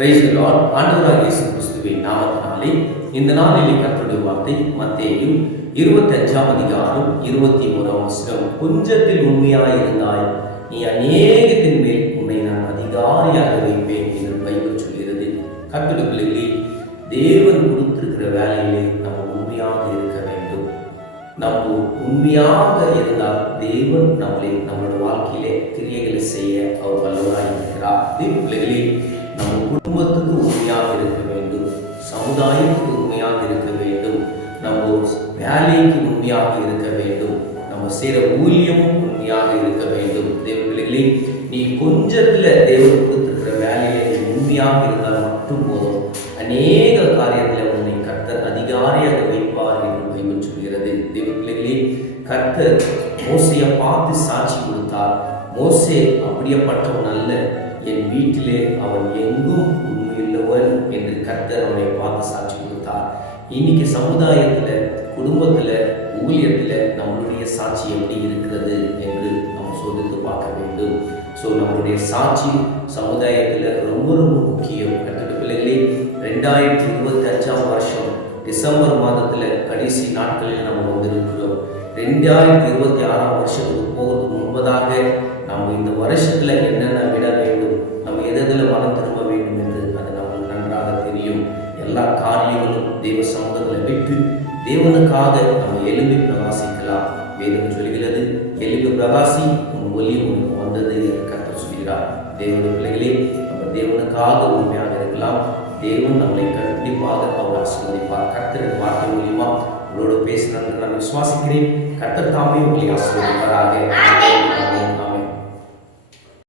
Praise the Lord. ஆண்டவராகிய இயேசு கிறிஸ்துவின் நாமத்தினாலே இந்த நாளிலே கர்த்தருடைய வார்த்தை மத்தேயு 25ஆம் அதிகாரம் 21ஆம் வசனம். கொஞ்சத்தில் உண்மையாயிருந்தாய், நீ அநேகத்தின் மேல் உன்னை நான் அதிகாரியாக வைப்பேன் என்று பைபிள் சொல்கிறது. கர்த்தருடைய பிள்ளைகளே, தேவன் கொடுத்திருக்கிற வேலையிலே நம்ம உண்மையாக இருக்க வேண்டும். நம்ம உண்மையாக இருந்தால் தேவன் நம்மளோட வாழ்க்கையிலே கிரியைகளை செய்ய அவர் வல்லவராக இருக்கிறார். பிள்ளைகளே, நம்ம குடும்பத்துக்கு உண்மையாக இருக்க வேண்டும், சமுதாயத்துக்கு உண்மையாக இருக்க வேண்டும், நம்ம வேலைக்கு உண்மையாக இருக்க வேண்டும், நம்ம செய்கிற ஊழியமும் உண்மையாக இருக்க வேண்டும். தேவ பிள்ளைகளே, நீ கொஞ்சத்துல தேவன் கொடுத்திருக்கிற வேலையில நீ உண்மையாக இருந்தால் மட்டும் போதும், அநேக காரியத்தில் உன்னை கர்த்தர் அதிகாரியாக வைப்பார் என்று பைபிள் சொல்கிறது. தேவ பிள்ளைகளே, கர்த்தர் மோசையை பார்த்து சாட்சி கொடுத்தார். மோசே அப்படியேப்பட்டவன் அல்ல, என் வீட்டிலே அவன் எங்கும் உண்மையுள்ளவன் என்று கர்த்தர் அவனை பார்த்து சாட்சி கொடுத்தார். இன்னைக்கு சமுதாயத்துல, குடும்பத்துல, ஊழியத்துல நம்மளுடைய சாட்சி எப்படி இருக்கிறது என்று நம்ம சோதித்து பார்க்க வேண்டும். நம்மளுடைய சாட்சி சமுதாயத்துல ரொம்ப ரொம்ப முக்கியம். கர்த்தருடைய பிள்ளைகளே, 2025ஆம் வருஷம் டிசம்பர் மாதத்துல கடைசி நாட்களில் நம்ம வந்திருக்கிறோம். 2026ஆம் வருஷத்துக்கு போகிறதுக்கு முன்பதாக நம்ம இந்த வருஷத்துல என்னென்ன விட வேண்டும், நம்ம எதில் மனம் திரும்ப வேண்டும் என்று அது நமக்கு நன்றாக தெரியும். எல்லா காரியங்களும் தெய்வ சமூகத்தில் விட்டு தேவனுக்காக நம்ம எழும்பி பிரகாசிக்கலாம். வேதம் சொல்கிறது, எழும்பி பிரகாசி, உன் ஒளி உனக்கு வந்தது என்று கர்த்தர் சொல்கிறார். தேவனுடைய பிள்ளைகளே, நம்ம தேவனுக்காக உண்மையாக இருக்கலாம். தேவன் நம்மளை கண்டிப்பாக அவர் ஆசீர்வதிப்பார். கர்த்தரின் வார்த்தை மூலியமா உங்களோட பேசினார் நான் விசுவாசிக்கிறேன். கர்த்தர் தாமே உங்களை ஆசீர்வதிப்பாராக.